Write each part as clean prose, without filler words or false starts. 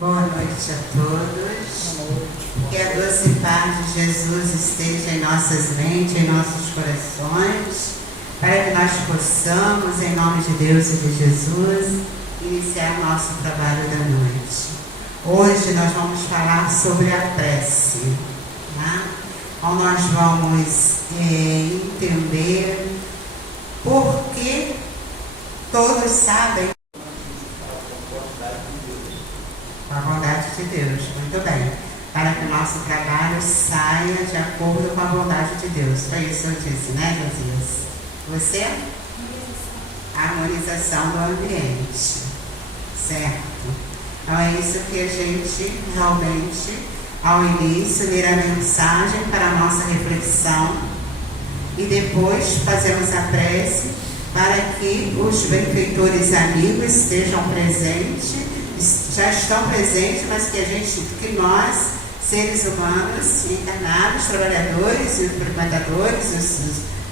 Boa noite a todos. Que a doce paz de Jesus esteja em nossas mentes, em nossos corações, para que nós possamos, em nome de Deus e de Jesus, iniciar nosso trabalho da noite. Hoje nós vamos falar sobre a prece, tá? Então nós vamos entender por que todos sabem a bondade de Deus. Muito bem. Para que o nosso trabalho saia de acordo com a bondade de Deus. Foi isso que eu disse, né, Josias? Você? Harmonização do ambiente. Certo? Então é isso que a gente realmente, ao início, ler a mensagem para a nossa reflexão e depois fazemos a prece para que os benfeitores amigos estejam presentes, já estão presentes, mas que nós, seres humanos, encarnados, trabalhadores e frequentadores,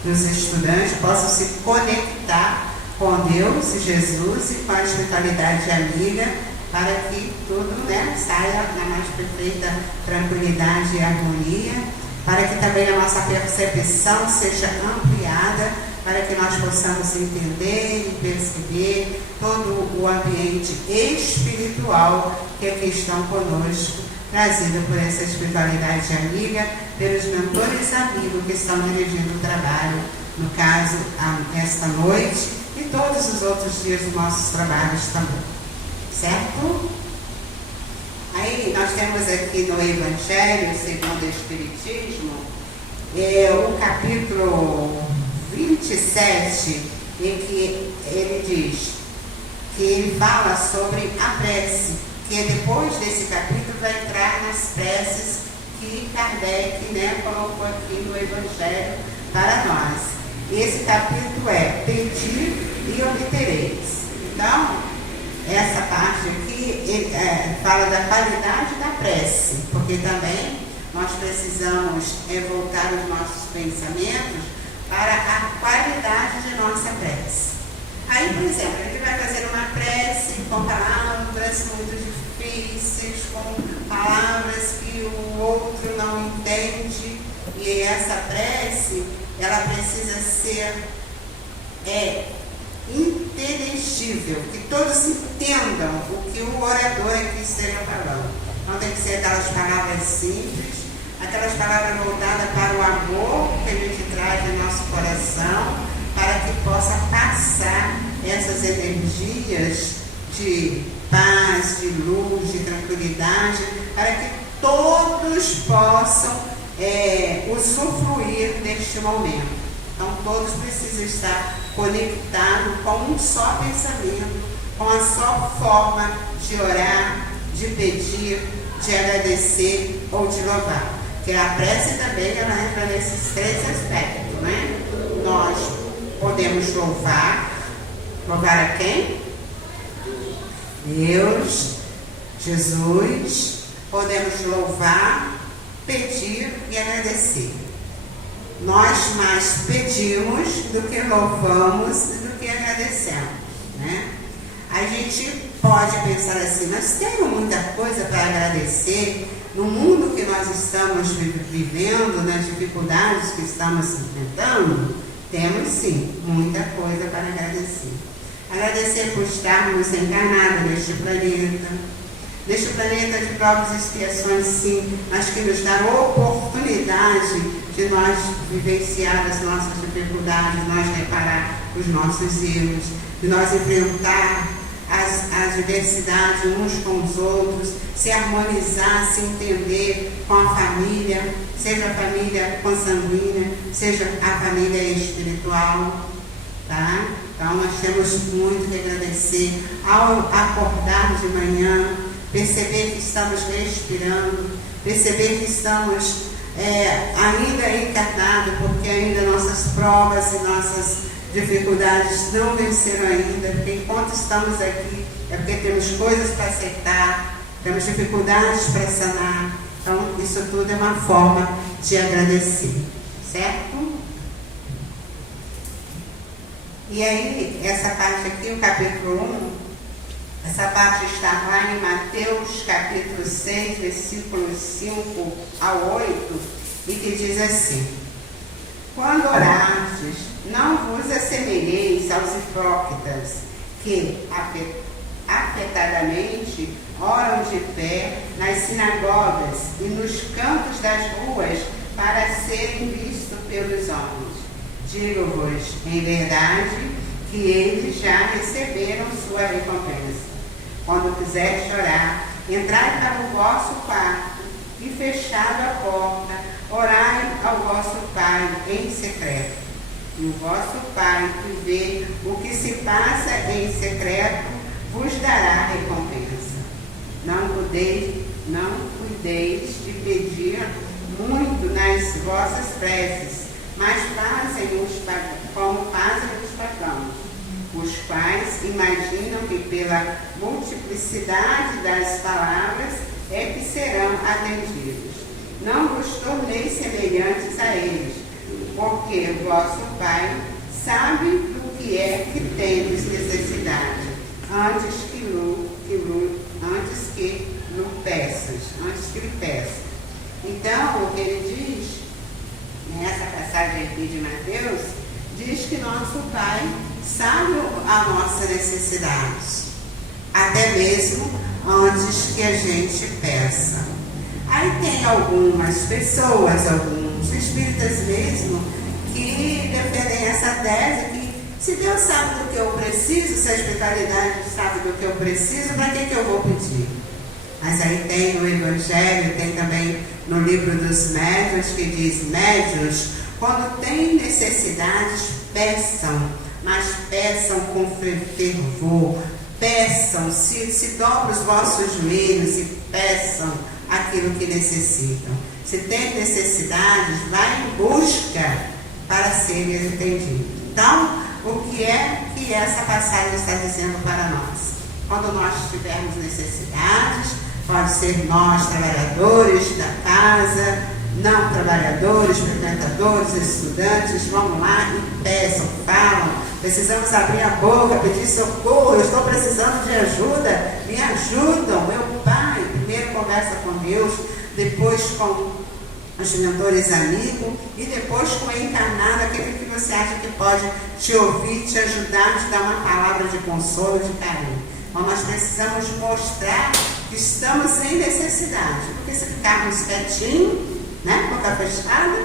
os estudantes, possam se conectar com Deus e Jesus e com a espiritualidade amiga, para que tudo, saia na mais perfeita tranquilidade e harmonia, para que também a nossa percepção seja ampliada, para que nós possamos entender e perceber todo o ambiente espiritual que aqui estão conosco, trazido por essa espiritualidade amiga, pelos mentores amigos que estão dirigindo o trabalho, no caso, esta noite e todos os outros dias dos nossos trabalhos também. Certo? Aí nós temos aqui no Evangelho segundo o Espiritismo, o capítulo 27, em que ele diz que ele fala sobre a prece, que depois desse capítulo vai entrar nas preces que Kardec colocou aqui no Evangelho para nós. Esse capítulo é Pedir e Obtereis. Então, essa parte aqui fala da qualidade da prece, porque também nós precisamos voltar os nossos pensamentos para a qualidade de nossa prece. Aí, por exemplo, a gente vai fazer uma prece com palavras muito difíceis, com palavras que o outro não entende, e essa prece, ela precisa ser inteligível, que todos entendam o que o orador aqui esteja falando. Não tem que ser aquelas palavras simples, aquelas palavras voltadas para o amor que a gente traz no nosso coração, para que possa passar essas energias de paz, de luz, de tranquilidade, para que todos possam usufruir deste momento. Então todos precisam estar conectados com um só pensamento, com a só forma de orar, de pedir, de agradecer ou de louvar. Porque a prece também ela entra nesses três aspectos, né? Nós podemos louvar a quem? Deus, Jesus. Podemos louvar, pedir e agradecer. Nós mais pedimos do que louvamos e do que agradecemos, né? A gente pode pensar assim, nós temos muita coisa para agradecer no mundo que nós estamos vivendo, nas dificuldades que estamos enfrentando. Temos sim muita coisa para agradecer. Agradecer por estarmos encarnados neste planeta de provas e expiações, sim, mas que nos dá a oportunidade de nós vivenciar as nossas dificuldades, de nós reparar os nossos erros, de nós enfrentar as diversidades uns com os outros, se harmonizar, se entender com a família, seja a família consanguínea, seja a família espiritual, tá? Então nós temos muito que agradecer ao acordar de manhã, perceber que estamos respirando, perceber que estamos ainda encarnados, porque ainda nossas provas e nossas dificuldades não venceram ainda, porque enquanto estamos aqui é porque temos coisas para aceitar, temos dificuldades para sanar. Então isso tudo é uma forma de agradecer, certo? E aí essa parte aqui, o capítulo 1, Essa parte está lá em Mateus capítulo 6, versículos 5 ao 8, e que diz assim: quando orardes, não vos assemelheis aos hipócritas, que afetadamente oram de pé nas sinagogas e nos cantos das ruas para serem vistos pelos homens. Digo-vos, em verdade, que eles já receberam sua recompensa. Quando quiseres orar, entrai para o vosso quarto e, fechado a porta, orai ao vosso Pai em secreto. E o vosso Pai, que vê o que se passa em secreto, vos dará recompensa. Não cuideis de pedir muito nas vossas preces, mas como fazem os pagãos, os quais imaginam que pela multiplicidade das palavras é que serão atendidos. Não vos torneis semelhantes a eles, porque o vosso Pai sabe do que é que tendes necessidade, antes que lhe peças. Então, o que ele diz, nessa passagem aqui de Mateus, diz que nosso Pai sabe a nossa necessidade, até mesmo antes que a gente peça. Aí tem algumas pessoas, alguns espíritas mesmo, que defendem essa tese que se Deus sabe do que eu preciso, se a espiritualidade sabe do que eu preciso, para que eu vou pedir? Mas aí tem no Evangelho, tem também no livro dos médiuns, que diz: médiuns, quando têm necessidades, peçam, mas peçam com fervor, peçam, se dobram os vossos joelhos e peçam aquilo que necessitam. Se tem necessidades, vai em busca para serem atendidos. Então, o que é que essa passagem está dizendo para nós? Quando nós tivermos necessidades, pode ser nós, trabalhadores da casa, não trabalhadores, frequentadores, estudantes, vamos lá e peçam, falam. Precisamos abrir a boca, pedir socorro, eu estou precisando de ajuda, me ajudam, meu Pai. Primeiro conversa com Deus, depois com os mentores amigos e depois com o encarnado, aquele que você acha que pode te ouvir, te ajudar, te dar uma palavra de consolo, de carinho. Então nós precisamos mostrar que estamos em necessidade, porque se ficarmos quietinhos, boca fechada,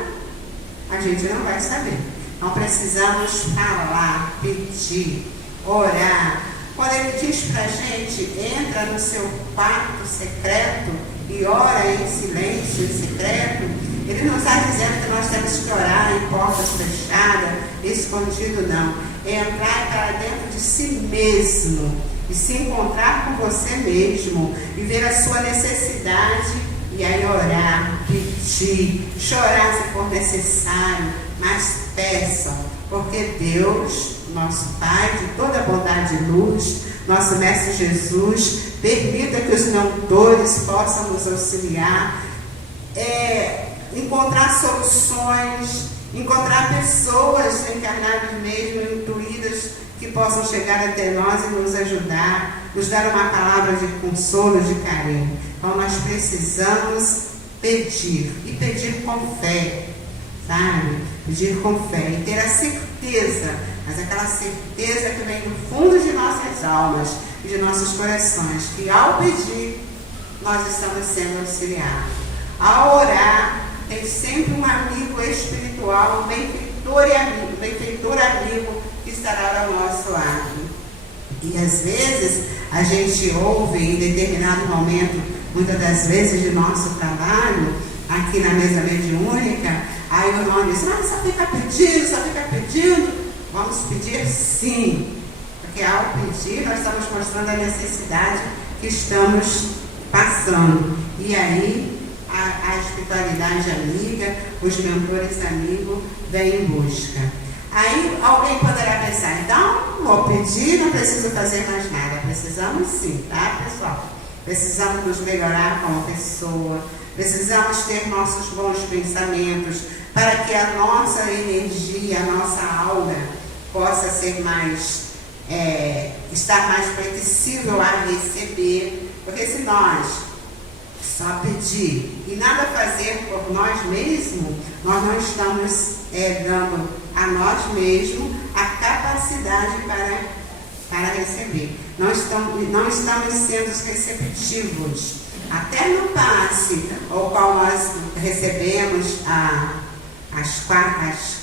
a gente não vai saber. Então precisamos falar, pedir, orar. Quando ele diz para a gente, entra no seu quarto secreto e ora em silêncio, em secreto, ele não está dizendo que nós temos que orar em portas fechadas, escondido, não. É entrar para dentro de si mesmo e se encontrar com você mesmo e ver a sua necessidade e aí orar, pedir, chorar se for necessário, mas peçam, porque Deus, nosso Pai de toda bondade e luz, nosso Mestre Jesus, permita que os mentores possam nos auxiliar, encontrar soluções, encontrar pessoas encarnadas mesmo, intuídas, que possam chegar até nós e nos ajudar, nos dar uma palavra de consolo, de carinho. Então nós precisamos pedir, e pedir com fé, sabe? Pedir com fé e ter a certeza, mas aquela certeza que vem do fundo de nossas almas e de nossos corações, que ao pedir, nós estamos sendo auxiliados. Ao orar, tem sempre um amigo espiritual, um benfeitor amigo, que estará ao nosso lado. E às vezes a gente ouve em determinado momento, muitas das vezes de nosso trabalho, aqui na mesa mediúnica, aí o irmão diz: só fica pedindo. Vamos pedir sim, porque ao pedir nós estamos mostrando a necessidade que estamos passando. E aí a espiritualidade amiga, os mentores amigos vêm em busca. Aí alguém poderá pensar: então, vou pedir, não preciso fazer mais nada. Precisamos sim, tá, pessoal? Precisamos nos melhorar como pessoa, precisamos ter nossos bons pensamentos para que a nossa energia, a nossa aura possa ser mais estar mais flexível a receber, porque se nós só pedir e nada fazer por nós mesmos, nós não estamos dando a nós mesmos a capacidade para receber. Não estamos sendo receptivos. Até no passe, ao qual nós recebemos às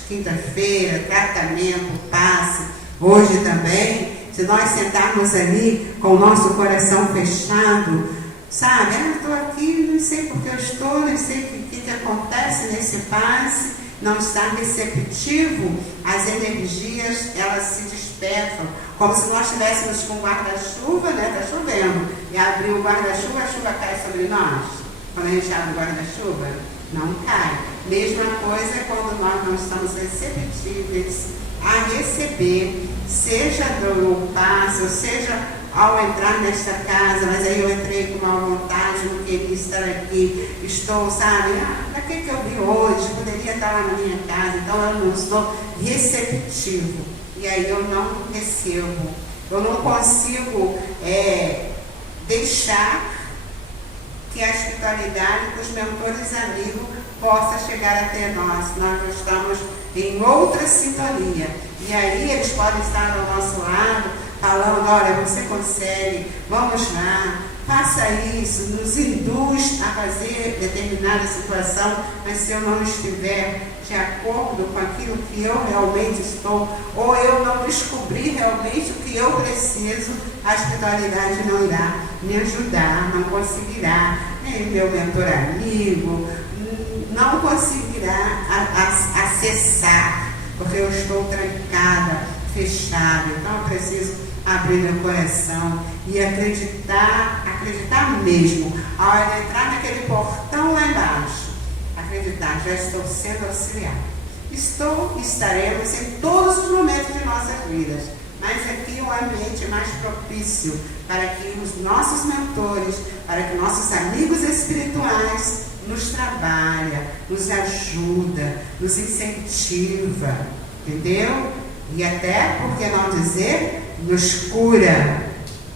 quinta-feira, tratamento, passe, hoje também, se nós sentarmos ali com o nosso coração fechado, sabe, eu estou aqui, não sei porque eu estou, não sei o que acontece nesse passe, não está receptivo, as energias, elas se dispersam, como se nós estivéssemos com guarda-chuva, né, está chovendo, e abrir o guarda-chuva, a chuva cai sobre nós. Quando a gente abre o guarda-chuva, não cai. Mesma coisa é quando nós não estamos receptíveis a receber, seja do passe, ou seja, ao entrar nesta casa, mas aí eu entrei com uma vontade, não queria estar aqui, estou, sabe, para que eu vim hoje? Poderia estar lá na minha casa, então eu não estou receptivo, e aí eu não recebo, eu não consigo deixar que a espiritualidade dos mentores amigos possa chegar até nós estamos em outra sintonia, e aí eles podem estar ao nosso lado, falando, olha, você consegue, vamos lá, faça isso, nos induz a fazer determinada situação, mas se eu não estiver de acordo com aquilo que eu realmente estou, ou eu não descobrir realmente o que eu preciso, a espiritualidade não irá me ajudar, não conseguirá, meu mentor amigo, não conseguirá acessar, porque eu estou trancada, fechada, então eu preciso abrir meu coração e acreditar mesmo, ao entrar naquele portão lá embaixo, acreditar, já estou sendo auxiliado. Estaremos em todos os momentos de nossas vidas, mas aqui é um ambiente mais propício para que os nossos mentores, para que nossos amigos espirituais nos trabalhem, nos ajuda, nos incentiva, entendeu? E até, por que não dizer, nos cura,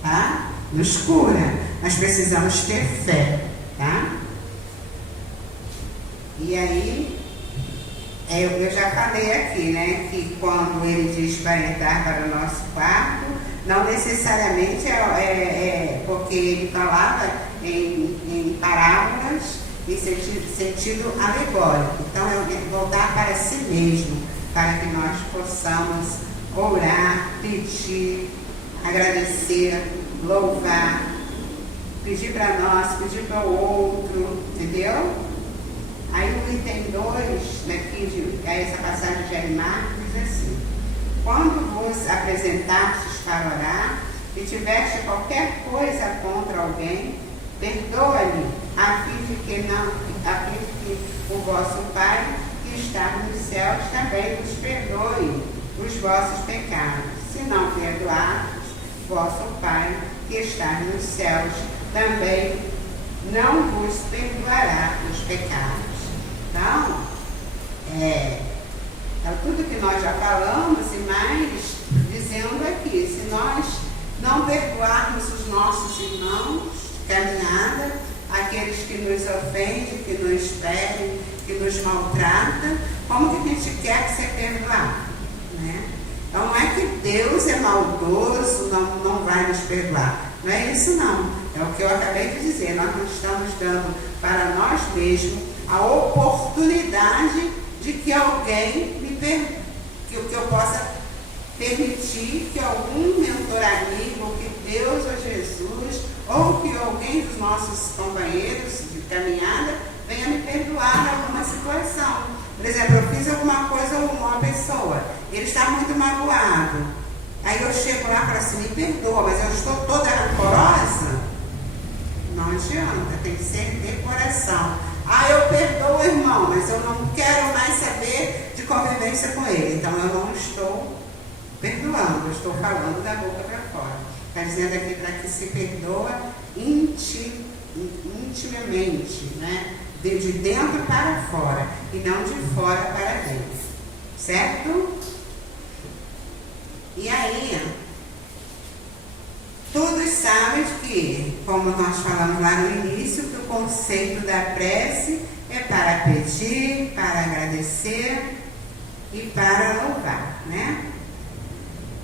tá? Nos cura. Nós precisamos ter fé, tá? E aí, eu já falei aqui, né, que quando ele diz para entrar para o nosso quarto, não necessariamente porque ele falava em parábolas em sentido alegórico. Então, é voltar para si mesmo, para que nós possamos orar, pedir, agradecer, louvar, pedir para nós, pedir para o outro, entendeu? Aí o item 2, daqui, essa passagem de Arimar, diz assim: quando vos apresentastes para orar e tiveste qualquer coisa contra alguém, perdoa-lhe, a fim de que o vosso Pai que está nos céus também vos perdoe os vossos pecados. Se não perdoardes, vosso Pai que está nos céus também não vos perdoará os pecados. Então, tudo que nós já falamos e mais dizendo aqui, se nós não perdoarmos os nossos irmãos de caminhada, aqueles que nos ofendem, que nos ferem, que nos maltratam, como que a gente quer ser perdoado, né? Então não é que Deus é maldoso, não vai nos perdoar. Não é isso não. É o que eu acabei de dizer. Nós não estamos dando para nós mesmos a oportunidade de que alguém me perdoe, que eu possa permitir que algum mentor amigo, que Deus ou Jesus, ou que alguém dos nossos companheiros de caminhada venha me perdoar em alguma situação. Por exemplo, eu fiz alguma coisa a uma pessoa, ele está muito magoado. Aí eu chego lá e falo assim, me perdoa, mas eu estou toda rancorosa? Não adianta, tem que ser de coração. Eu perdoo o irmão, mas eu não quero mais saber de convivência com ele. Então eu não estou perdoando, eu estou falando da boca para fora. Está dizendo aqui para que se perdoa intimamente, né? De dentro para fora e não de fora para dentro, certo? E aí, Jesus sabe que, como nós falamos lá no início, que o conceito da prece é para pedir, para agradecer e para louvar, né?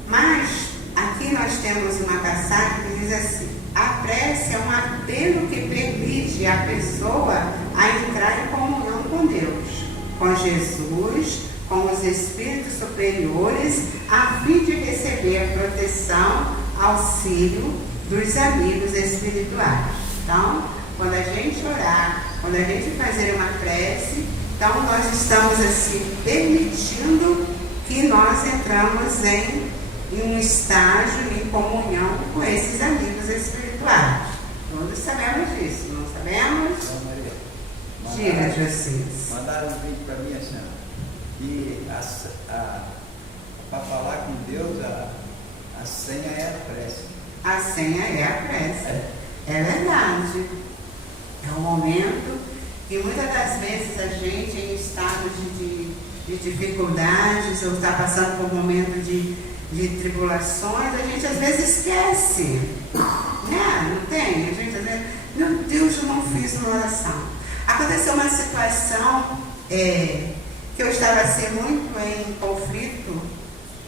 Mas aqui nós temos uma passagem que diz assim: a prece é um apelo que permite a pessoa a entrar em comunhão com Deus, com Jesus, com os espíritos superiores, a fim de receber proteção, auxílio dos amigos espirituais. Então, quando a gente orar, quando a gente fazer uma prece, então nós estamos assim permitindo que nós entramos em um estágio em comunhão com esses amigos espirituais. Todos sabemos disso, não sabemos? Diga, Josias. Mandaram um vídeo para mim assim, e para falar com Deus, a senha é a prece. A senha é a prece. É verdade. É um momento que muitas das vezes a gente, em estado de dificuldades, ou está passando por um momento de tribulações, a gente às vezes esquece. Né? Não tem? A gente às vezes, meu Deus, eu não fiz uma oração. Aconteceu uma situação que eu estava assim muito em conflito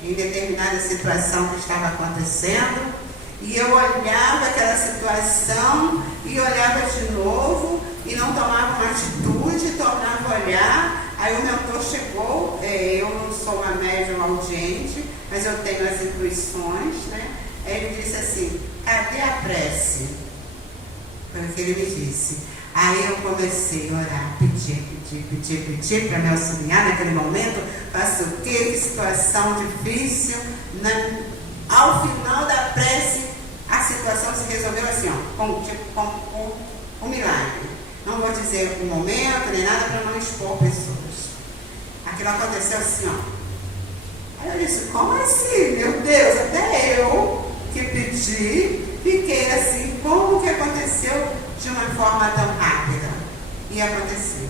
em determinada situação que estava acontecendo, e eu olhava aquela situação e olhava de novo e não tomava uma atitude, tornava a olhar. Aí o mentor chegou, eu não sou uma médium audiente, mas eu tenho as intuições, né? Aí ele disse assim: cadê a prece? Foi o que ele me disse. Aí eu comecei a orar, pedir para me auxiliar naquele momento. Faço o quê? Que situação difícil. Ao final da prece, a situação se resolveu assim, com um milagre. Não vou dizer o momento, nem nada, para não expor pessoas. Aquilo aconteceu assim, Aí eu disse: como assim? Meu Deus, até eu que pedi, fiquei assim, como que aconteceu de uma forma tão rápida? E aconteceu.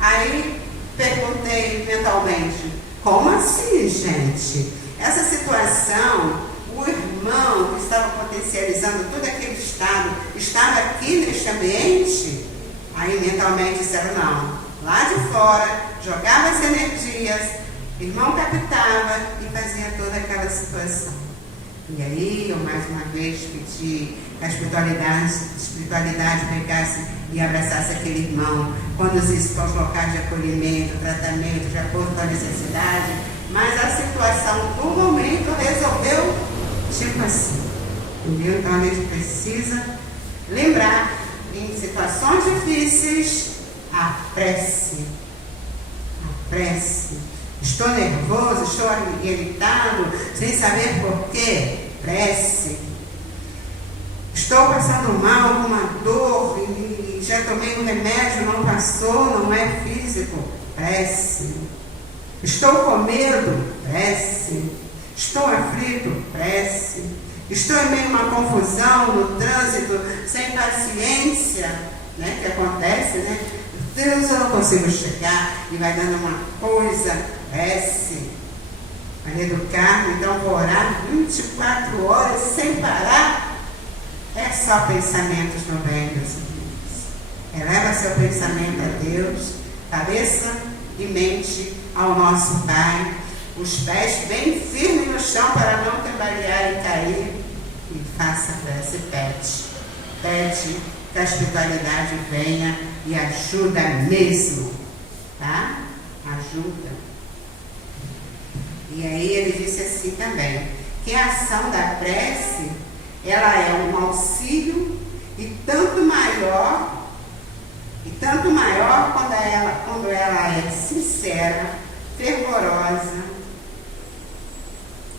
Aí perguntei mentalmente: como assim, gente? Essa situação, o irmão que estava potencializando todo aquele estado, estava aqui neste ambiente? Aí mentalmente disseram: não, lá de fora, jogava as energias, o irmão captava e fazia toda aquela situação. E aí eu mais uma vez pedi que a espiritualidade pegasse e abraçasse aquele irmão, conduzisse para os locais de acolhimento, tratamento, de acordo com a necessidade, mas a situação do momento resolveu tipo assim. Entendeu? Então a gente precisa lembrar, em situações difíceis, a prece. A prece. Estou nervoso, estou irritado, sem saber por quê? Prece. Estou passando mal, alguma dor, e já tomei um remédio, não passou, não é físico? Prece. Estou com medo? Prece. Estou aflito? Prece. Estou em meio a uma confusão no trânsito, sem paciência, né, que acontece, né? Deus, eu não consigo chegar, e vai dando uma coisa. Prece. Maria do Carmo, então vou orar 24 horas sem parar. É só pensamentos no bem, meus amigos. Eleva seu pensamento a Deus, cabeça e mente ao nosso Pai, os pés bem firmes no chão para não cambalear e cair, e faça a prece. Pede que a espiritualidade venha e ajuda mesmo, tá? Ajuda. E aí ele disse assim também, que a ação da prece, ela é um auxílio e tanto maior quando ela é sincera, fervorosa,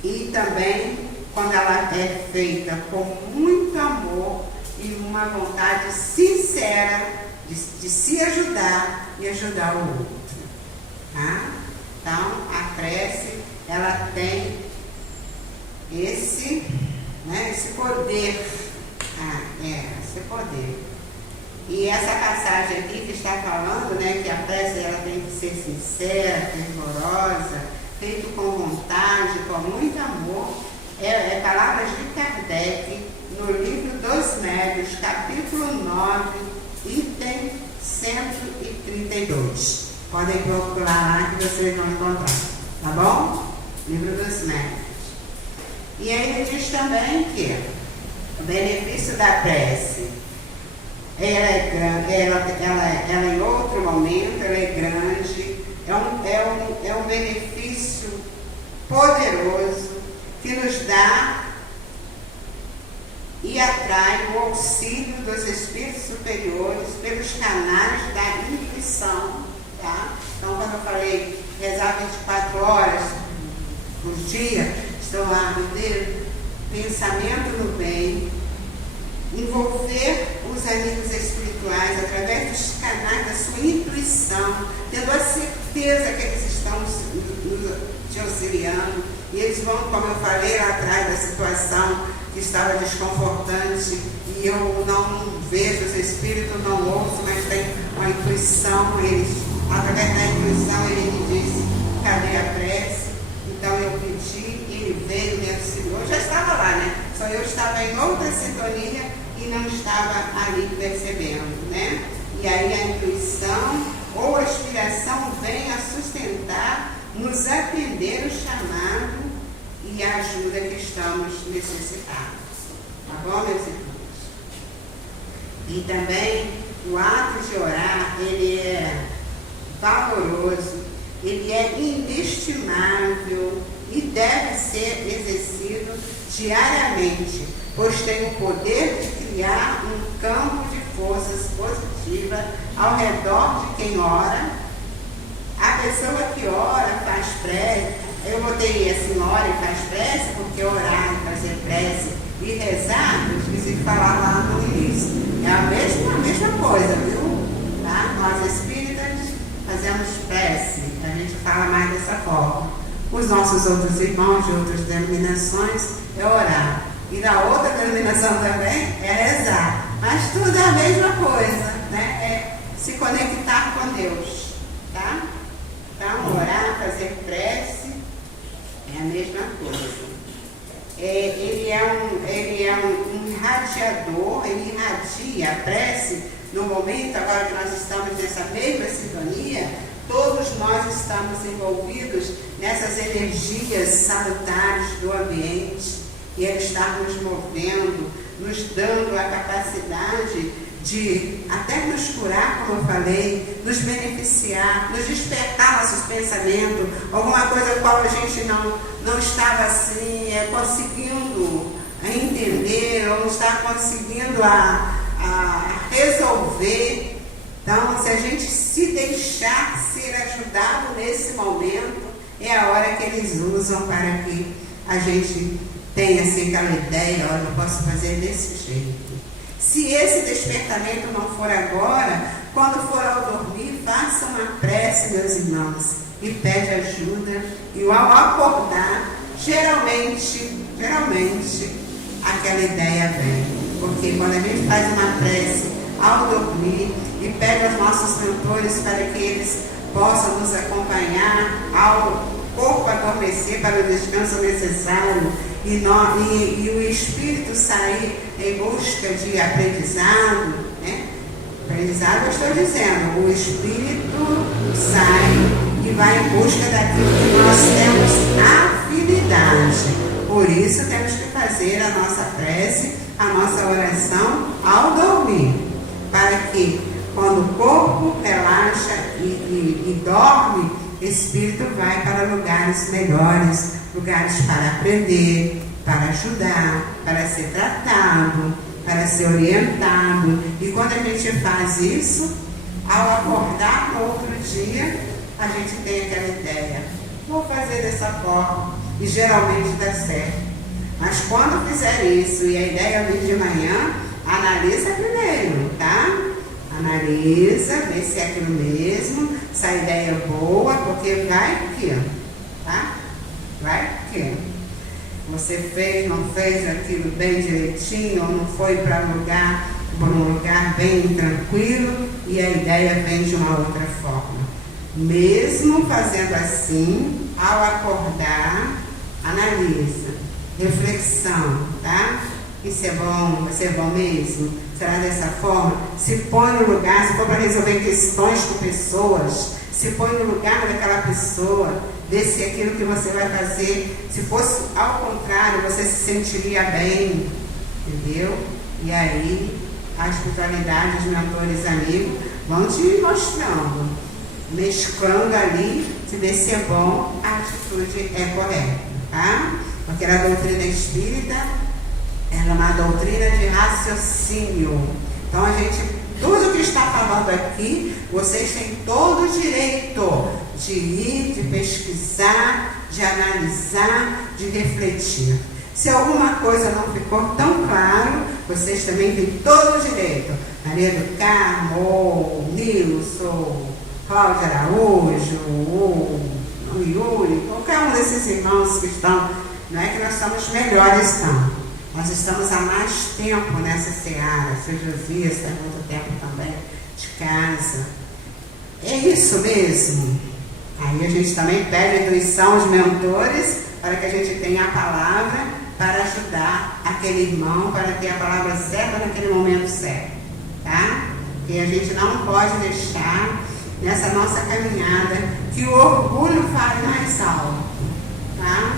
e também quando ela é feita com muito amor e uma vontade sincera de se ajudar e ajudar o outro. Tá? Então, a prece, ela tem esse poder. Esse poder. E essa passagem aqui que está falando, né, que a prece ela tem que ser sincera, fervorosa, feito com vontade, com muito amor, é palavras de Kardec, no livro dos Médios, capítulo 9, item 132. Podem procurar lá que vocês vão encontrar, tá bom? Livro dos Médios. E aí ele diz também que o benefício da prece, ela em outro momento, ela é grande, é um benefício poderoso que nos dá e atrai o auxílio dos espíritos superiores pelos canais da intuição, tá? Então, quando eu falei rezar 24 horas por dia, estou lá, meu Deus, pensamento no bem, envolver os amigos espirituais através dos canais da sua intuição, tendo a certeza que eles estão te auxiliando, e eles vão, como eu falei lá atrás, da situação que estava desconfortante, e eu não vejo os espíritos, não ouço, mas tem uma intuição, através da intuição ele me disse, cadê a prece? Então eu pedi, ele veio, me auxiliou, eu já estava lá, né? Só eu estava em outra sintonia e não estava ali percebendo, né? E aí a intuição ou a inspiração vem a sustentar, nos atender o chamado e a ajuda que estamos necessitados. Tá bom, meus irmãos? E também o ato de orar, ele é valoroso, ele é inestimável e deve ser exercido diariamente, pois tem o poder de criar um campo de forças positivas ao redor de quem ora. A pessoa que ora, faz prece, eu botei assim, ora e faz prece, porque orar e fazer prece e rezar, eu esqueci de falar lá no início, é a mesma coisa, viu? Tá? Nós espíritas fazemos prece, a gente fala mais dessa forma. Os nossos outros irmãos de outras denominações é orar. E na outra denominação também é rezar. Mas tudo é a mesma coisa, né? É se conectar com Deus, tá? Então, orar, fazer prece é a mesma coisa. Ele é um irradiador, ele irradia a prece no momento, agora que nós estamos nessa mesma sintonia, todos nós estamos envolvidos nessas energias salutares do ambiente, e ele está nos movendo, nos dando a capacidade de até nos curar, como eu falei, nos beneficiar, nos despertar nossos pensamentos, alguma coisa qual a gente não estava assim, conseguindo entender, ou não está conseguindo a resolver. Então, se a gente se deixar ser ajudado nesse momento, é a hora que eles usam para que a gente tenha assim aquela ideia, olha, eu posso fazer desse jeito. Se esse despertamento não for agora, quando for ao dormir, faça uma prece, meus irmãos, e pede ajuda. E ao acordar, geralmente, aquela ideia vem. Porque quando a gente faz uma prece ao dormir e pede aos nossos cantores para que eles possam nos acompanhar ao corpo adormecer para o descanso necessário e o espírito sair em busca de aprendizado, né? Aprendizado eu estou dizendo, o espírito sai e vai em busca daquilo que nós temos afinidade. Por isso temos que fazer a nossa prece, a nossa oração ao dormir, para que quando o corpo relaxa e dorme, o espírito vai para lugares melhores, lugares para aprender, para ajudar, para ser tratado, para ser orientado. E quando a gente faz isso, ao acordar no outro dia, a gente tem aquela ideia, vou fazer dessa forma, e geralmente dá certo. Mas quando fizer isso e a ideia vir de manhã, analisa primeiro, tá? Analisa, vê se é aquilo mesmo, se a ideia é boa, porque vai que, tá? Vai que você fez, não fez aquilo bem direitinho, ou não foi para um lugar bem tranquilo, e a ideia vem de uma outra forma. Mesmo fazendo assim, ao acordar, analisa, reflexão, tá? Isso é bom? Isso é bom mesmo? Será dessa forma? Se põe no lugar, se for para resolver questões com pessoas, se põe no lugar daquela pessoa, vê se aquilo que você vai fazer, se fosse ao contrário, você se sentiria bem, entendeu? E aí, a espiritualidade, os mentores amigos vão te mostrando, mesclando ali, se vê se é bom, a atitude é correta, tá? Porque a doutrina espírita é uma doutrina de raciocínio. Então, tudo que está falando aqui, vocês têm todo o direito de ir, de pesquisar, de analisar, de refletir. Se alguma coisa não ficou tão claro, vocês também têm todo o direito. Maria do Carmo, Nilson, Cláudio Araújo, Yuri, qualquer um desses irmãos que estão, não é que nós somos melhores, não. Nós estamos há mais tempo nessa seara. Seu Josias está há muito tempo também de casa. É isso mesmo. Aí a gente também pede intuição aos mentores para que a gente tenha a palavra para ajudar aquele irmão, para ter a palavra certa naquele momento certo. Tá? Porque a gente não pode deixar nessa nossa caminhada que o orgulho fale mais alto. Tá?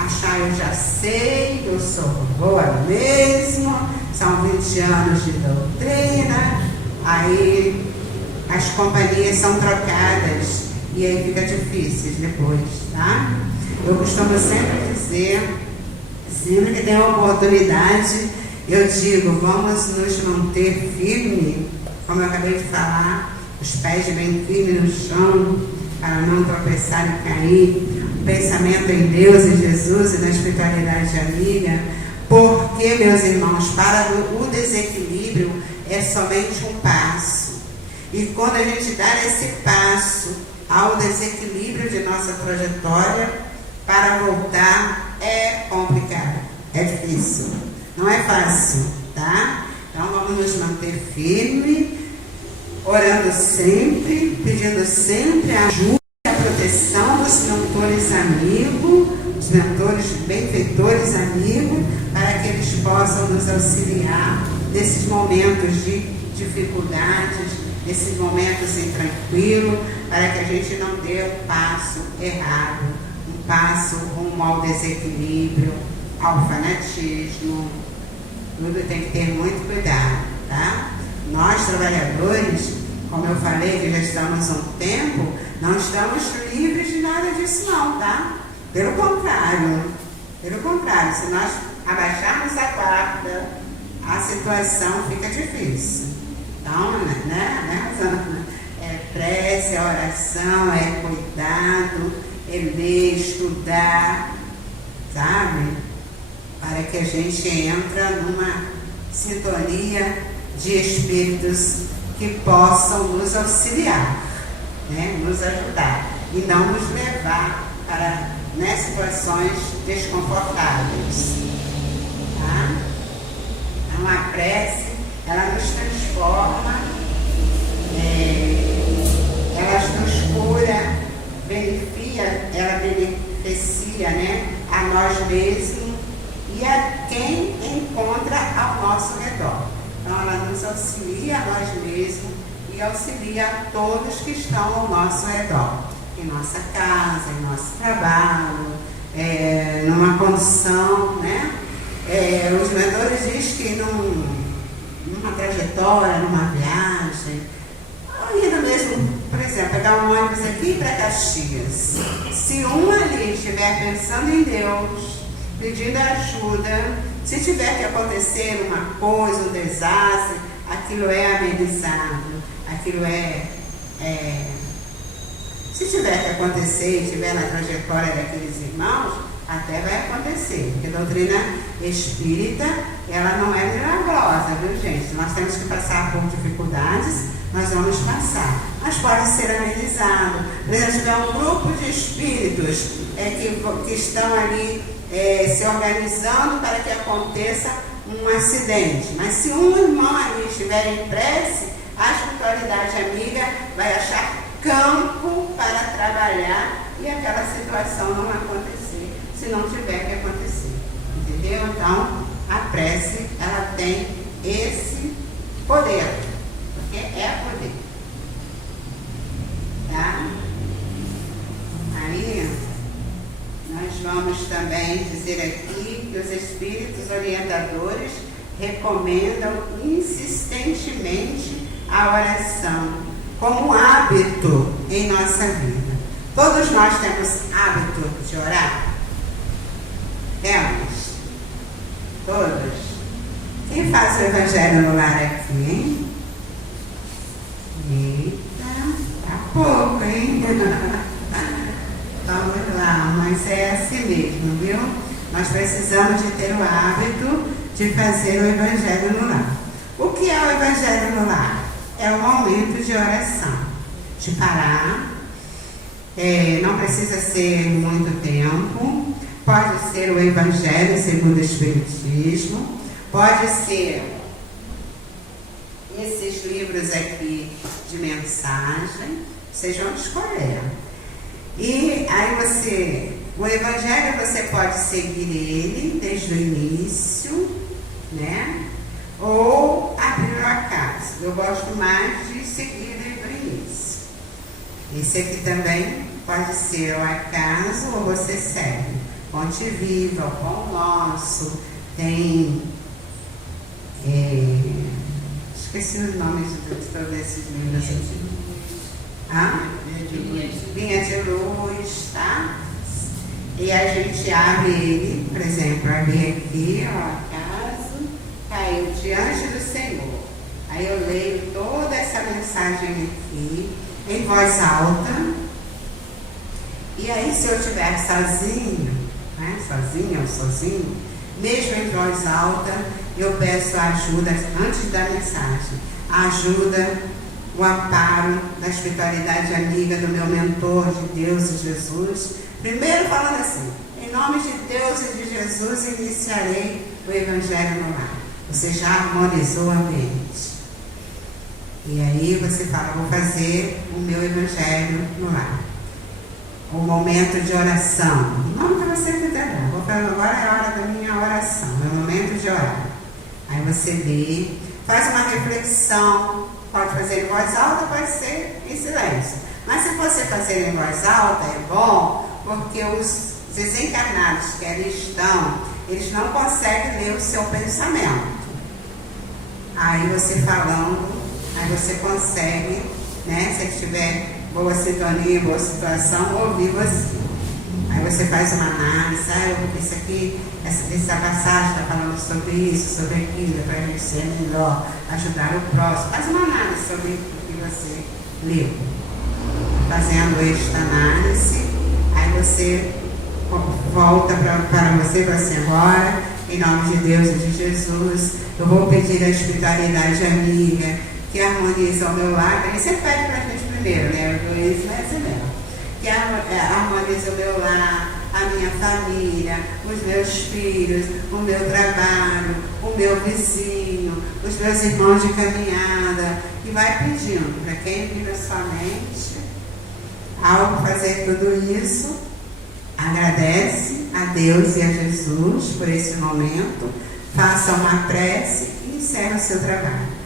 Achar eu já sei, eu sou boa mesmo, são 20 anos de doutrina, aí as companhias são trocadas e aí fica difícil depois, tá? Eu costumo sempre dizer, sempre que tem a oportunidade, eu digo, vamos nos manter firme, como eu acabei de falar, os pés bem firmes no chão, para não tropeçar e cair. Pensamento em Deus, em Jesus e na espiritualidade amiga, porque, meus irmãos, para o desequilíbrio é somente um passo. E quando a gente dá esse passo ao desequilíbrio de nossa trajetória, para voltar é complicado, é difícil, não é fácil, tá? Então vamos nos manter firmes, orando sempre, pedindo sempre ajuda, proteção dos mentores amigos, os mentores benfeitores amigos, para que eles possam nos auxiliar nesses momentos de dificuldades, nesses momentos intranquilos, para que a gente não dê um passo errado, um passo rumo ao desequilíbrio, ao fanatismo. Tudo tem que ter muito cuidado, tá? Nós, trabalhadores, como eu falei, que já estamos há um tempo, não estamos livres de nada disso não, tá? Pelo contrário, se nós abaixarmos a guarda, a situação fica difícil. Então, né, Rosana? É prece, é oração, é cuidado, é ler, estudar, sabe? Para que a gente entre numa sintonia de espíritos que possam nos auxiliar, né? Nos ajudar e não nos levar para situações desconfortáveis. Tá? Então a prece, ela nos transforma, ela nos cura, ela beneficia, né, a nós mesmos e a quem encontra ao nosso redor. Então ela nos auxilia a nós mesmos e auxilia a todos que estão ao nosso redor, em nossa casa, em nosso trabalho, numa condição, né? Os mentores dizem que numa trajetória, numa viagem, ou indo mesmo, por exemplo, pegar um ônibus aqui para Caxias. Se um ali estiver pensando em Deus, pedindo ajuda, se tiver que acontecer uma coisa, um desastre, aquilo é amenizado, aquilo se tiver que acontecer e estiver na trajetória daqueles irmãos, até vai acontecer, porque a doutrina espírita, ela não é milagrosa, viu, gente? Nós temos que passar por dificuldades, nós vamos passar, mas pode ser amenizado. Por exemplo, se tiver um grupo de espíritos que estão ali se organizando para que aconteça um acidente, mas se um irmão ali estiver em prece, a espiritualidade amiga vai achar campo para trabalhar e aquela situação não acontecer, se não tiver que acontecer, entendeu? Então, a prece, ela tem esse poder, porque é poder. Tá? Aí, nós vamos também dizer aqui que os espíritos orientadores recomendam insistentemente a oração como hábito em nossa vida. Todos nós temos hábito de orar? Temos? Todos? Quem faz o Evangelho no lar aqui, hein? Eita, tá pouco, hein? Vamos lá, mas é assim mesmo, viu? Nós precisamos de ter o hábito de fazer o Evangelho no lar. O que é o Evangelho no lar? É um momento de oração, de parar, não precisa ser muito tempo, pode ser o Evangelho segundo o Espiritismo, pode ser esses livros aqui de mensagem, vocês vão escolher. E aí o Evangelho você pode seguir ele desde o início, né? Ou abrir o acaso. Eu gosto mais de seguir desde o início. Esse aqui também pode ser o acaso ou você segue. Ponte Viva, o Pão Nosso, tem... esqueci os nomes de todos esses livros aqui. Linha de Luz, tá? E a gente abre ele, por exemplo, abri aqui, ó, acaso, caiu diante do Senhor. Aí eu leio toda essa mensagem aqui, em voz alta. E aí, se eu estiver sozinho, né, sozinha ou sozinho, mesmo em voz alta, eu peço a ajuda, antes da mensagem, a ajuda, o amparo da espiritualidade amiga do meu mentor de Deus e Jesus. Primeiro falando assim, em nome de Deus e de Jesus iniciarei o Evangelho no lar. Você já harmonizou o ambiente. E aí você fala, vou fazer o meu Evangelho no lar. O momento de oração. Não que você quiser, não. Vou falar, agora é a hora da minha oração. É o momento de orar. Aí você lê, faz uma reflexão. Pode fazer em voz alta, pode ser em silêncio. Mas se você fazer em voz alta, é bom, porque os desencarnados que ali estão, eles não conseguem ler o seu pensamento. Aí você falando, aí você consegue, né, se tiver boa sintonia, boa situação, ouvir você. Aí você faz uma análise, isso aqui, essa passagem está falando sobre isso, sobre aquilo, para a gente ser melhor, ajudar o próximo. Faz uma análise sobre o que você leu. Fazendo esta análise, aí você volta para você e fala assim, agora, em nome de Deus e de Jesus, eu vou pedir a espiritualidade amiga que harmoniza o meu lar. Ele sempre pede para a gente primeiro, né? O egoísmo é assim mesmo. Que harmoniza o meu lar, a minha família, os meus filhos, o meu trabalho, o meu vizinho, os meus irmãos de caminhada. E vai pedindo para quem vive a sua mente, ao fazer tudo isso, agradece a Deus e a Jesus por esse momento, faça uma prece e encerra o seu trabalho.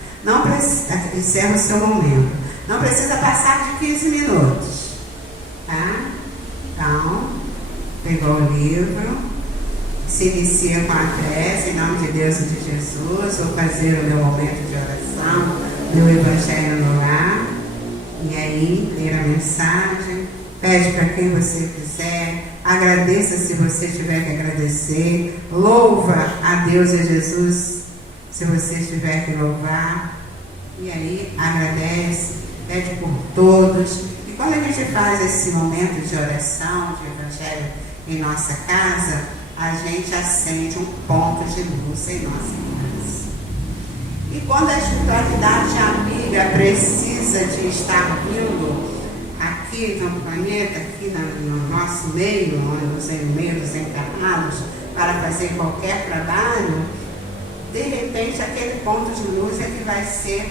Encerra o seu momento. Não precisa passar de 15 minutos. Tá? Então, pegou o livro, se inicia com a prece, em nome de Deus e de Jesus, vou fazer o meu momento de oração, meu Evangelho no lar, e aí, ler a mensagem, pede para quem você quiser, agradeça se você tiver que agradecer, louva a Deus e a Jesus se você tiver que louvar, e aí agradece, pede por todos. E quando a gente faz esse momento de oração, de Evangelho em nossa casa, a gente acende um ponto de luz em nossa casa. E quando a espiritualidade amiga precisa de estar vindo aqui no planeta, aqui no nosso meio, no meio dos encarnados, para fazer qualquer trabalho, de repente aquele ponto de luz é que vai ser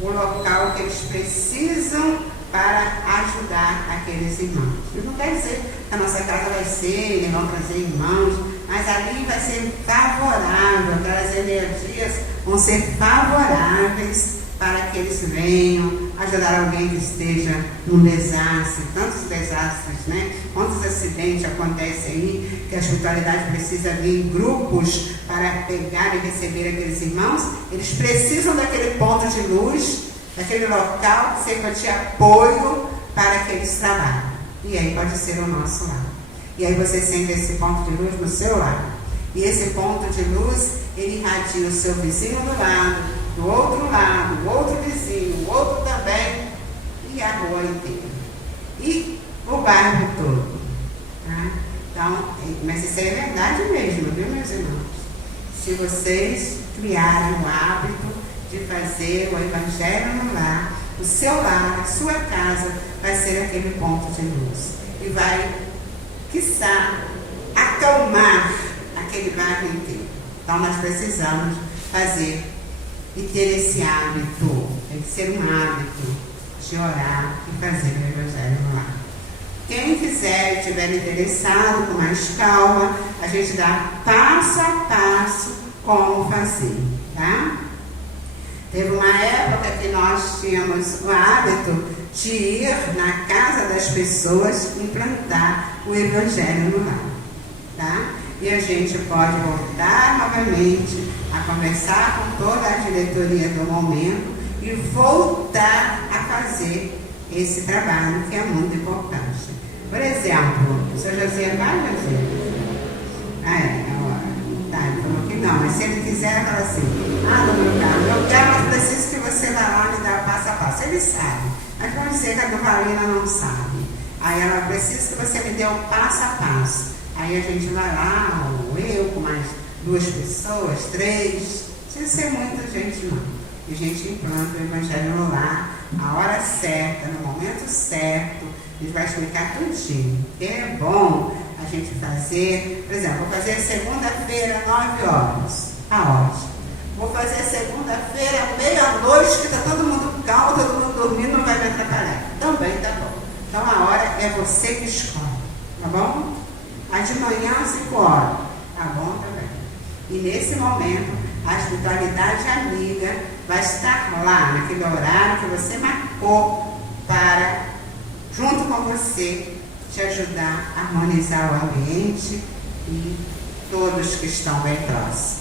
o local que eles precisam para ajudar aqueles irmãos. Isso não quer dizer que a nossa casa vai ser, eles vão trazer irmãos mas ali vai ser favorável, aquelas energias vão ser favoráveis para que eles venham ajudar alguém que esteja num desastre, tantos desastres, né? Quantos acidentes acontecem aí, que a espiritualidade precisa vir em grupos para pegar e receber aqueles irmãos. Eles precisam daquele ponto de luz, daquele local que sirva de apoio para que eles trabalhem. E aí pode ser o nosso lar. E aí você sente esse ponto de luz no seu lar. E esse ponto de luz, ele irradia o seu vizinho do lado, do outro lado, o outro vizinho, o outro também, e a rua inteira. E o bairro todo. Tá? Então, mas isso é verdade mesmo, viu, meus irmãos? Se vocês criarem o hábito de fazer o Evangelho no lar, o seu lar, a sua casa, vai ser aquele ponto de luz. E vai, quiçá, acalmar aquele bairro inteiro. Então, nós precisamos fazer e ter esse hábito, tem que ser um hábito de orar e fazer o Evangelho no lar. Quem quiser e estiver interessado, com mais calma, a gente dá passo a passo como fazer, tá? Teve uma época que nós tínhamos o hábito de ir na casa das pessoas implantar o Evangelho no lar, tá? E a gente pode voltar novamente a conversar com toda a diretoria do momento e voltar a fazer esse trabalho que é muito importante. Por exemplo, o Sr. José vai, José? Tá, ele falou que não, mas se ele quiser, fala assim, dona Carlos, eu quero, mas preciso que você vá lá e me dá o passo a passo. Ele sabe, mas pode ser que a dona Valina não sabe. Aí ela precisa que você me dê o passo a passo. Aí a gente vai lá, ou eu com mais 2 pessoas, 3, não precisa ser muita gente não. E a gente implanta o Evangelho no lar, a hora certa, no momento certo, a gente vai explicar tudinho. É bom a gente fazer, por exemplo, vou fazer segunda-feira, 9 horas, ótimo. Vou fazer segunda-feira, meia-noite, que está todo mundo calmo, todo mundo dormindo, não vai me atrapalhar. Também tá bom. Então a hora é você que escolhe, tá bom? A de manhã, 5 horas, tá bom também. E nesse momento, a espiritualidade amiga vai estar lá, naquele horário que você marcou para, junto com você, te ajudar a harmonizar o ambiente e todos que estão bem próximos.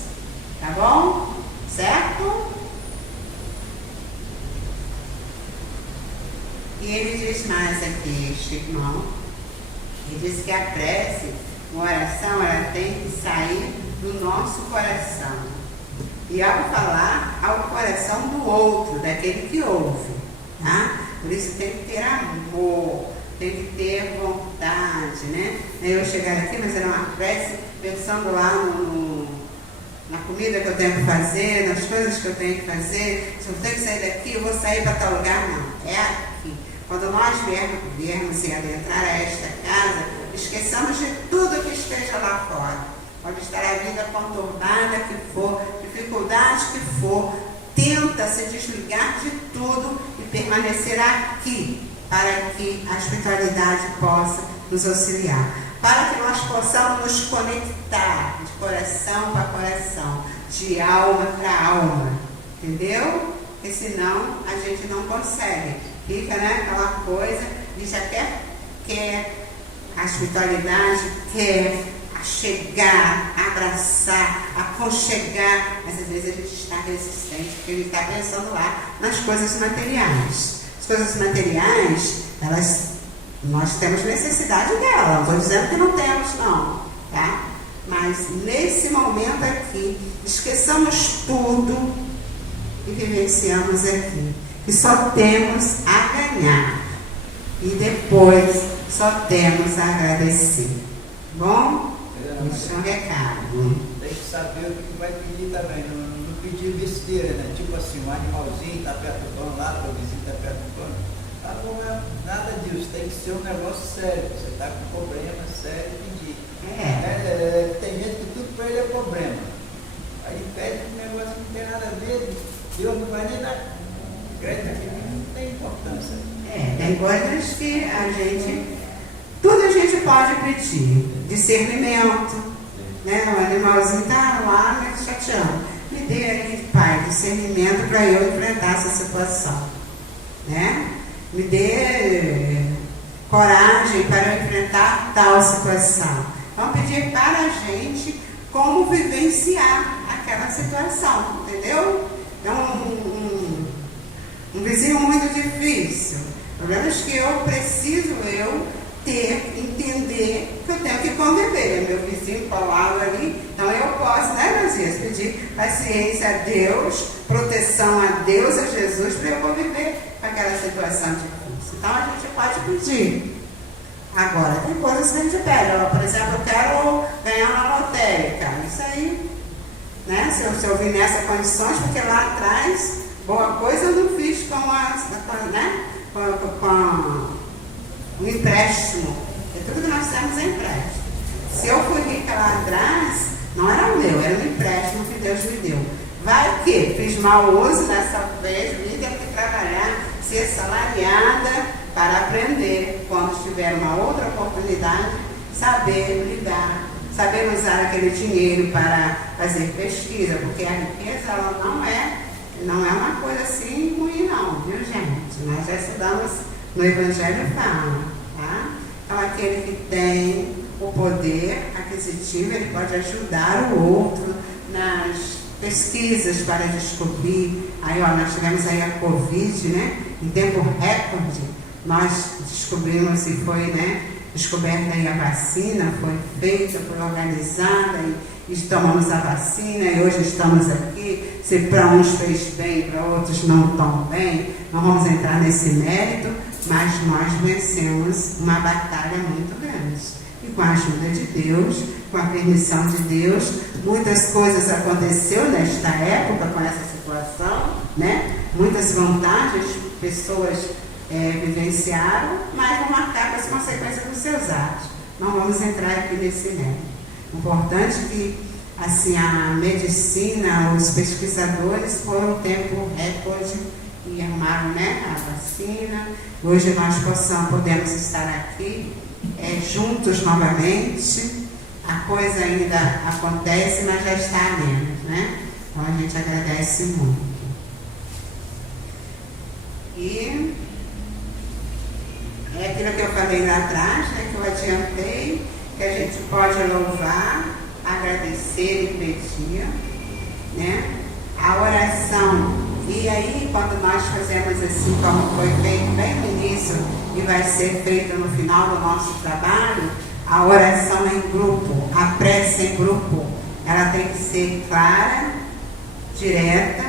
Tá bom? Certo? E ele diz mais aqui, este irmão. Ele diz que a prece, uma oração, ela tem que sair do nosso coração. E ao falar, ao coração do outro, daquele que ouve. Tá? Por isso tem que ter amor, tem que ter vontade, né? Eu chegar aqui, mas era uma prece pensando lá na comida que eu tenho que fazer, nas coisas que eu tenho que fazer. Se eu tenho que sair daqui, eu vou sair para tal lugar. Não, é aqui. Quando nós viermos e adentrar a esta casa, esqueçamos de tudo que esteja lá fora. Pode estar a vida conturbada que for, dificuldade que for, tenta se desligar de tudo e permanecer aqui, para que a espiritualidade possa nos auxiliar, para que nós possamos nos conectar de coração para coração, de alma para alma, entendeu? Porque senão a gente não consegue. Fica, né, aquela coisa, e já quer a espiritualidade, quer chegar, abraçar, aconchegar, mas às vezes a gente está resistente, porque a gente está pensando lá nas coisas materiais. As coisas materiais, nós temos necessidade delas, não estou dizendo que não temos não, tá? Mas nesse momento aqui, esqueçamos tudo e vivenciamos aqui. E só temos a ganhar. E depois só temos a agradecer. Bom? Isso é um recado. Tem que saber o que vai pedir também. Não pedir besteira, né? Tipo assim, um animalzinho está perturbando lá, o vizinho está perturbando. Não é nada disso. Tem que ser um negócio sério. Você está com um problema sério e pedir. Tem gente que tudo para ele é problema. Aí pede um negócio que não tem nada a ver. Deus não vai nem dar. Não tem importância. Tem coisas que tudo a gente pode pedir. Discernimento, né? O animalzinho está lá me chateando. Me dê aí, Pai, discernimento para eu enfrentar essa situação, né? Me dê coragem para eu enfrentar tal situação. Vamos pedir para a gente como vivenciar aquela situação, entendeu? É um vizinho muito difícil. O problema é que eu preciso entender que eu tenho que conviver. Meu vizinho colado ali, então eu posso, né, Josias, pedir paciência a Deus, proteção a Deus, a Jesus, para eu conviver com aquela situação difícil. Então a gente pode pedir. Agora, tem coisas que a gente pede. Por exemplo, eu quero ganhar uma lotérica. Isso aí, né? Se eu vim nessas condições, porque lá atrás, boa coisa eu não fiz com o empréstimo. Porque tudo que nós temos é empréstimo. Se eu fui rica lá atrás, não era o meu, era um empréstimo que Deus me deu. Vai que fiz mau uso dessa vez, vim ter que trabalhar, ser salariada para aprender, quando tiver uma outra oportunidade, saber lidar, saber usar aquele dinheiro para fazer pesquisa, porque a riqueza ela não é uma coisa assim ruim não, viu gente? Nós já estudamos no Evangelho fala, tá? Então aquele que tem o poder aquisitivo, ele pode ajudar o outro nas pesquisas para descobrir. Aí nós tivemos aí a Covid, né? Em tempo recorde, nós descobrimos e foi, né, descoberta aí a vacina, foi feita, foi organizada e tomamos a vacina e hoje estamos aqui. Se para uns fez bem, para outros não tão bem, não vamos entrar nesse mérito, mas nós vencemos uma batalha muito grande. E com a ajuda de Deus, com a permissão de Deus, muitas coisas aconteceram nesta época com essa situação, né? Muitas vantagens, pessoas vivenciaram, mas não marcaram as consequências dos seus atos. Não vamos entrar aqui nesse mérito. Importante que assim, a medicina, os pesquisadores foram um tempo recorde e arrumaram, né, a vacina. Hoje nós podemos estar aqui juntos novamente. A coisa ainda acontece, mas já está a menos, né? Então a gente agradece muito. E é aquilo que eu falei lá atrás, né, que eu adiantei, que a gente pode louvar, agradecer e pedir, né? A oração. E aí, quando nós fazemos assim, como foi feito bem no início e vai ser feito no final do nosso trabalho, a oração em grupo, a prece em grupo, ela tem que ser clara, direta,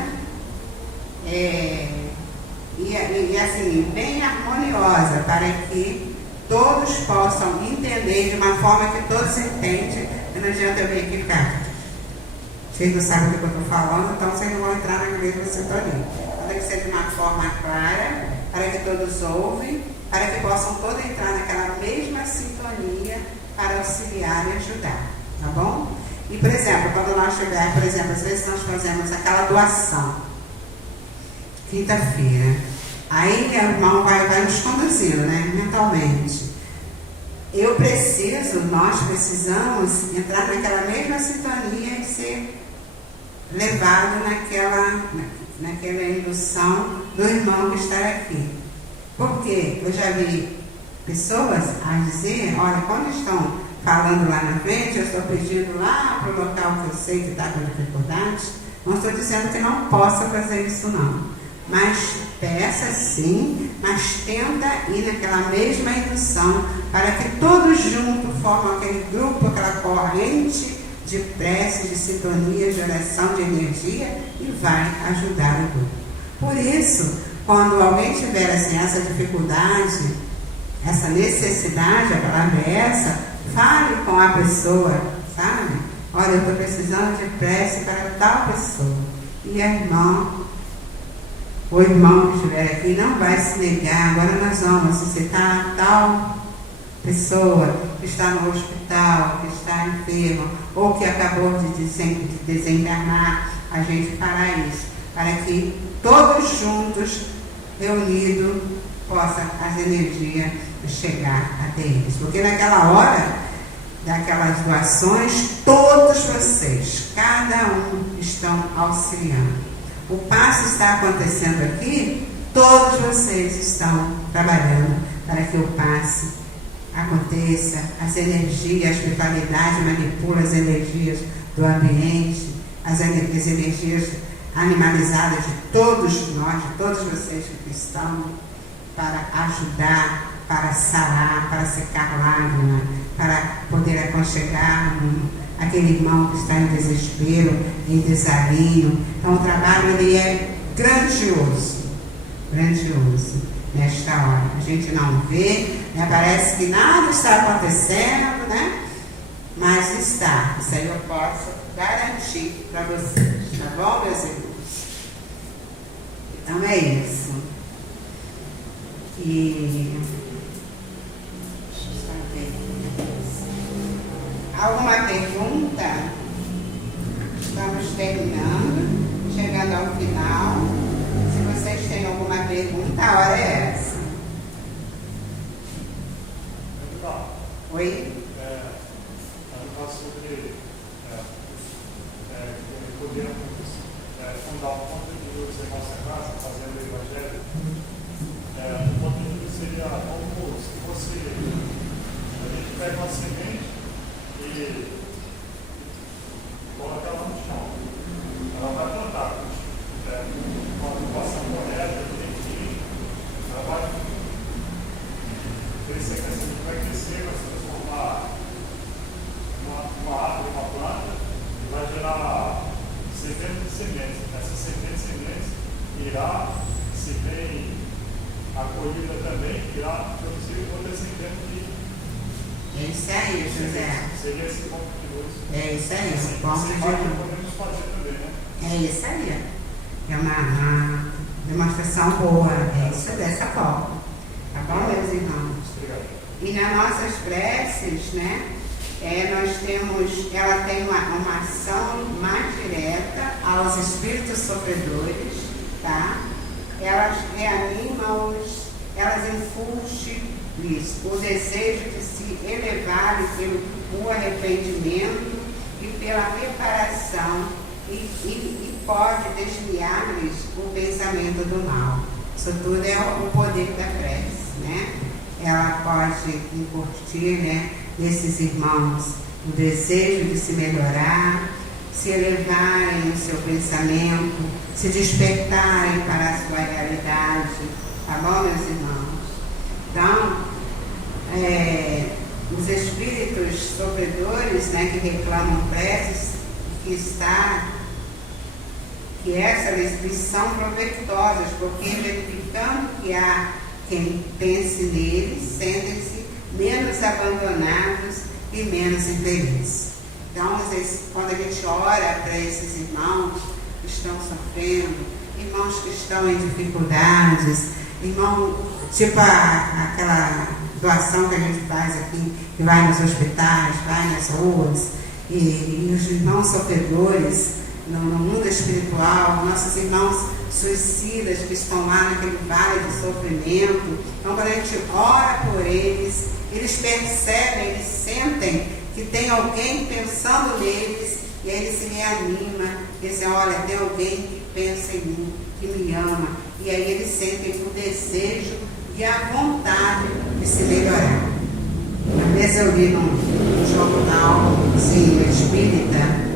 e assim, bem harmoniosa, para que todos possam entender de uma forma que todos entendem. Não adianta eu vir aqui ficar. Vocês não sabem do que eu estou falando, então vocês não vão entrar na mesma sintonia. Tem que ser de uma forma clara, para que todos ouvem, para que possam todos entrar naquela mesma sintonia para auxiliar e ajudar. Tá bom? E, por exemplo, quando nós chegarmos, por exemplo, às vezes nós fazemos aquela doação, quinta-feira. Aí o irmão vai nos conduzindo, né, mentalmente. Nós precisamos entrar naquela mesma sintonia e ser levado naquela indução do irmão que está aqui. Porque eu já vi pessoas a dizer, olha, quando estão falando lá na frente, eu estou pedindo lá para o local que eu sei que está com dificuldade, não estou dizendo que não possa fazer isso não. Mas peça sim, mas tenta ir naquela mesma indução, para que todos juntos formam aquele grupo, aquela corrente de prece, de sintonia, de oração, de energia, e vai ajudar o grupo. Por isso, quando alguém tiver assim, essa dificuldade, essa necessidade, a palavra é essa, fale com a pessoa, sabe? Olha, eu estou precisando de prece para tal pessoa. E a irmã, o irmão que estiver aqui não vai se negar. Agora nós vamos visitar tal pessoa que está no hospital, que está enferma, ou que acabou de desencarnar. A gente fará isso, para que todos juntos, reunidos, possam as energias chegar até eles. Porque naquela hora, daquelas doações, todos vocês, cada um, estão auxiliando. O passe está acontecendo aqui, todos vocês estão trabalhando para que o passe aconteça, as energias, a espiritualidade manipula as energias do ambiente, as energias animalizadas de todos nós, de todos vocês que estão, para ajudar, para sarar, para secar lágrimas, para poder aconchegar aquele irmão que está em desespero, em desalinho. Então o trabalho ele é grandioso nesta hora. A gente não vê, né? Parece que nada está acontecendo, né? Mas está. Isso aí eu posso garantir para vocês, tá bom, meus irmãos? Então é isso. E deixa eu só ver. Alguma pergunta? Estamos terminando, chegando ao final. Se vocês têm alguma pergunta, a hora é essa. Oi? Eu faço sobre podemos fundar um ponto de luz em nossa casa, fazendo o evangelho. O ponto de luz seria como se fosse a gente pega uma semente e coloca ela no chão. Ela vai plantar. Com a ocupação correta, ela vai crescer, vai crescer, vai se transformar uma árvore, uma planta, e vai gerar centenas de sementes. Essas centenas de sementes irá, se bem acolhida também, irá produzir outras centenas de. É isso aí, José. Seria esse ponto de luz. É isso aí, assim, o ponto de luz. Podemos fazer também, né? É isso aí. É uma demonstração boa. É isso dessa forma. Tá bom, meus irmãos? Obrigado. E nas nossas preces, né? Ela tem uma ação mais direta aos espíritos sofredores, tá? Elas reanimam-os, elas infundem-lhes o desejo de se elevarem pelo arrependimento e pela reparação e pode desviar-lhes o pensamento do mal. Isso tudo é o poder da prece, né? Ela pode incutir, né, nesses irmãos o desejo de se melhorar, se elevarem o seu pensamento, se despertarem para a sua realidade, tá bom, meus irmãos? Então, os espíritos sofredores, né, que reclamam preces, que essas lhes são proveitosas, porque verificando que há quem pense neles, sentem-se menos abandonados e menos infelizes. Então, quando a gente ora para esses irmãos que estão sofrendo, irmãos que estão em dificuldades, irmão, tipo aquela doação que a gente faz aqui, que vai nos hospitais, vai nas ruas, e os irmãos sofredores no mundo espiritual, nossos irmãos suicidas que estão lá naquele vale de sofrimento. Então, quando a gente ora por eles, eles percebem, eles sentem que tem alguém pensando neles, e aí eles se reanimam, eles dizem, olha, tem alguém que pensa em mim, que me ama, e aí eles sentem o desejo e a vontade de se melhorar. Uma vez eu li num jornalzinho espírita,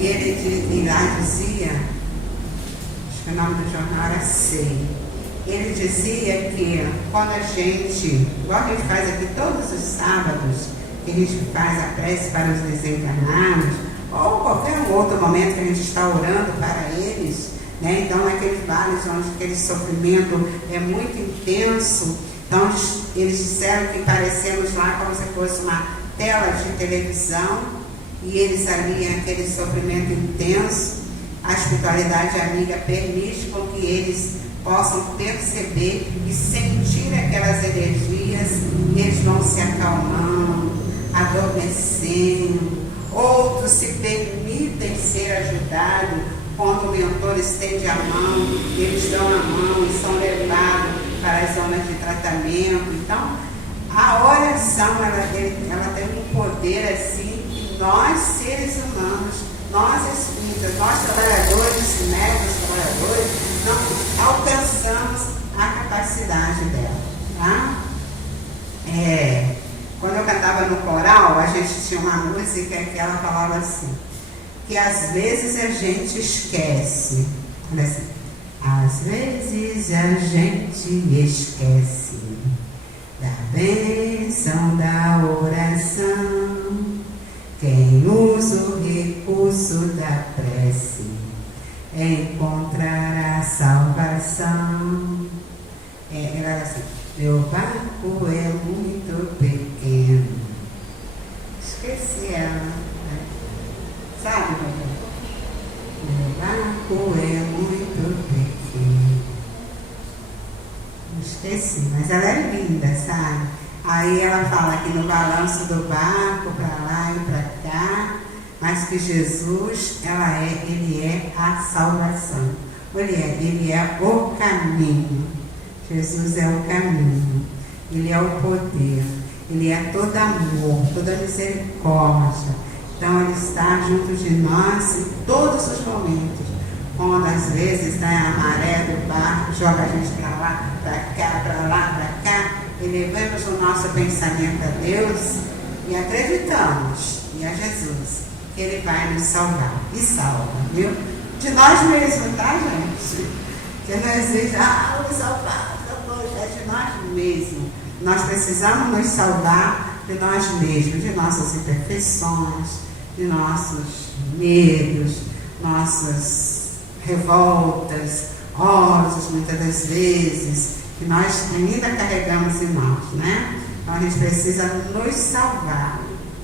e ele lá dizia, acho que o nome do jornal era Sei, ele dizia que quando a gente, igual a gente faz aqui todos os sábados, que a gente faz a prece para os desencarnados, ou qualquer outro momento que a gente está orando para eles, né? Então naqueles vales onde aquele sofrimento é muito intenso, então eles disseram que parecemos lá como se fosse uma tela de televisão, e eles ali, aquele sofrimento intenso, a espiritualidade amiga permite com que eles possam perceber e sentir aquelas energias, e eles vão se acalmando, adormecendo. Outros se permitem ser ajudados quando o mentor estende a mão, eles dão a mão e são levados para as zonas de tratamento. Então, A oração, ela tem um poder assim, que nós, seres humanos, nós espíritas, nós trabalhadores, médicos trabalhadores, não alcançamos a capacidade dela, tá? Quando eu cantava no coral, a gente tinha uma música que ela falava assim, que às vezes a gente esquece. Olha assim, às vezes a gente esquece da bênção da oração. Quem usa o recurso da prece encontrará salvação. Ela era assim, meu barco é muito pequeno. Esqueci ela, né? Sabe, meu barco é muito pequeno. Esqueci, mas ela é linda, sabe? Aí ela fala aqui no balanço do barco, para lá e para cá, mas que Jesus, ele é a salvação. Ele é o caminho. Jesus é o caminho. Ele é o poder. Ele é todo amor, toda misericórdia. Então ele está junto de nós em todos os momentos. Quando às vezes a maré do barco joga a gente para lá, para cá, para lá, para cá, e levamos o nosso pensamento a Deus e acreditamos, e a Jesus, que Ele vai nos salvar. E salva, viu? De nós mesmos, tá, gente? Que não existe, vou salvar, é de nós mesmos. Nós precisamos nos salvar de nós mesmos, de nossas imperfeições, de nossos medos, nossas revoltas, ódios, muitas das vezes, que nós ainda carregamos em nós, né? Então a gente precisa nos salvar.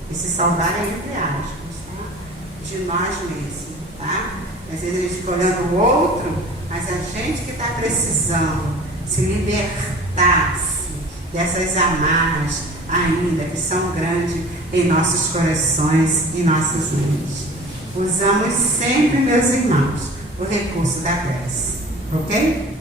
E se salvar é entre aspas, tá? De nós mesmos, tá? Às vezes a gente fica olhando o outro, mas a gente que está precisando se libertar-se dessas amarras ainda que são grandes em nossos corações e nossas mentes. Usamos sempre, meus irmãos, o recurso da prece, ok?